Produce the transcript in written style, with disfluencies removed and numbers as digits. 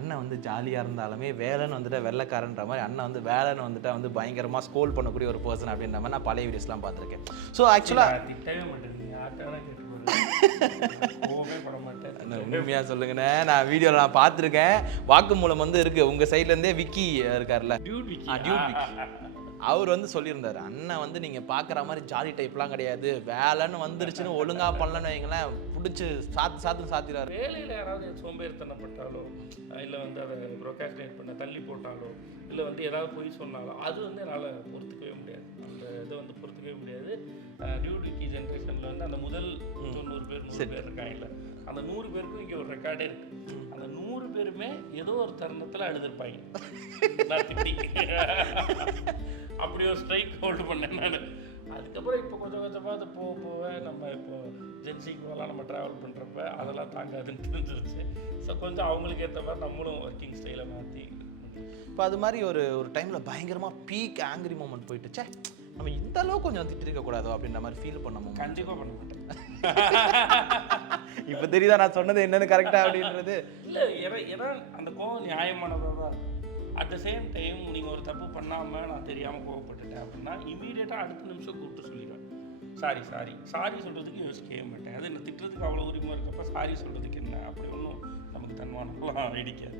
அண்ணன் வந்து ஜாலியாக இருந்தாலுமே வேலைன்னு வந்துட்டு வெள்ளைக்காரன்ற மாதிரி அண்ணன் வந்து வேலைன்னு வந்துட்டு வந்து பயங்கரமாக ஸ்கோல் பண்ணக்கூடிய ஒரு பர்சன் அப்படின்ற மாதிரி நான் பழைய வீடியோஸ்லாம் பார்த்துருக்கேன். ஸோ ஆக்சுவலாக திட்டவே மாட்டேன், உண்மையாக சொல்லுங்கண்ணே, நான் வீடியோவில் நான் பார்த்துருக்கேன், வாக்குமூலம் வந்து இருக்குது உங்கள் சைட்லேருந்தே. விக்கி இருக்கார்ல, டியூட் விக்கி, அவர் வந்து சொல்லியிருந்தார், அண்ணன் வந்து நீங்கள் பார்க்குற மாதிரி ஜாலி டைப்லாம் கிடையாது, வேலைன்னு வந்துருச்சுன்னு ஒழுங்காக பண்ணலன்னு வைங்களேன் பிடிச்சி சாத்திடுறாரு. வேலையில் யாராவது சோம்பேறித்தனப்பட்டாலோ இல்லை வந்து அதை ப்ரொகாஸ்டினேட் பண்ண தள்ளி போட்டாலோ இல்லை வந்து ஏதாவது பொய் சொன்னாலோ அது வந்து என்னால் பொறுத்துக்கவே முடியாது. அந்த இதை வந்து பொறுத்துக்கவே முடியாது. டியூடிக்கி ஜென்ரேஷனில் வந்து அந்த முதல் 90 பேர் 100 பேர் இருக்காங்கல்ல, அந்த 100 பேருக்கும் இங்கே ஒரு ரெக்கார்டே இருக்குது. அந்த 100 பேருமே ஏதோ ஒரு தருணத்தில் அழுதுருப்பாங்க. நான் திட்டி அப்படி ஒரு ஸ்ட்ரைக் ஹோல்டு பண்ணேன் நான். அதுக்கப்புறம் இப்போ கொஞ்சம் கொஞ்சமாக அது போக நம்ம இப்போ ஜென்சிக்குலாம் நம்ம ட்ராவல் பண்ணுறப்ப அதெல்லாம் தாங்காதுன்னு தெரிஞ்சிருச்சு. ஸோ கொஞ்சம் அவங்களுக்கு ஏற்ற மாதிரி நம்மளும் ஒர்க்கிங் ஸ்டைலை மாற்றி இப்போ அது மாதிரி ஒரு டைமில் பயங்கரமாக பீக் ஆங்கிரி மூமெண்ட் போயிட்டுச்சே, நம்ம இந்த அளவுக்கு கொஞ்சம் திட்டிருக்க கூடாதோ அப்படின்ற மாதிரி ஃபீல் பண்ணணும். கண்டிப்பாக பண்ண மாட்டேன். இப்போ தெரியுதா நான் சொன்னது என்னன்னு கரெக்டாக அப்படின்றது? இல்லை, ஏன்னா அந்த கோவம் நியாயமானதாக தான். அட் த சேம் டைம் நீங்கள் ஒரு தப்பு பண்ணாமல் நான் தெரியாமல் கோவப்பட்டுட்டேன் அப்படின்னா இமீடியட்டாக அடுத்த நிமிஷம் கூப்பிட்டு சொல்லிடுவேன், சாரி சொல்கிறதுக்கு யோசிக்கவே மாட்டேன். அது என்ன திட்டுறதுக்கு அவ்வளோ உரிமை இருக்கப்போ சாரி சொல்கிறதுக்கு என்ன அப்படி ஒன்றும் நமக்கு தன்மானம்லாம் இடிக்காது.